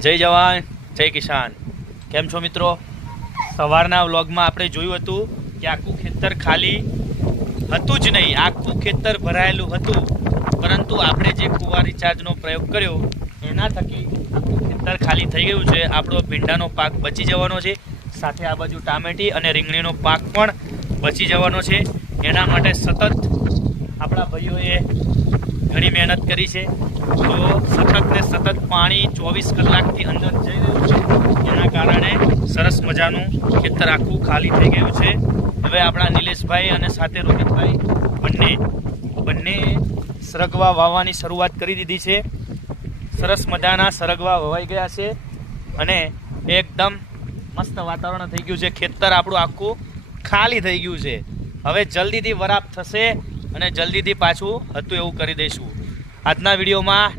જય જવાન જય કિસાન। કેમ છો મિત્રો? સવારના વ્લોગમાં આપણે જોયું હતું કે આખું ખેતર ખાલી હતું જ નહીં, આખું ખેતર ભરાયેલું હતું, પરંતુ આપણે જે કુવા રિચાર્જનો પ્રયોગ કર્યો એના થકી આખું ખેતર ખાલી થઈ ગયું છે। આપણો ભીંડાનો પાક બચી જવાનો છે, સાથે આ બાજુ ટામેટી અને રીંગણીનો પાક પણ બચી જવાનો છે। એના માટે સતત આપણા ભાઈઓએ ઘણી મહેનત કરી છે। તો સતત ને સતત પાણી 24 કલાકથી અંદર જઈ રહ્યું છે, એના કારણે સરસ મજાનું ખેતર આખું ખાલી થઈ ગયું છે। હવે આપણા નિલેશભાઈ અને સાથે રોહિતભાઈ બંને સરગવા વાવવાની શરૂઆત કરી દીધી છે। સરસ મજાના સરગવા વવાઈ ગયા છે અને એકદમ મસ્ત વાતાવરણ થઈ ગયું છે। ખેતર આપણું આખું ખાલી થઈ ગયું છે। હવે જલ્દીથી વરાપ થશે અને જલ્દીથી પાછું હતું એવું કરી દઈશું। આજના વિડીયોમાં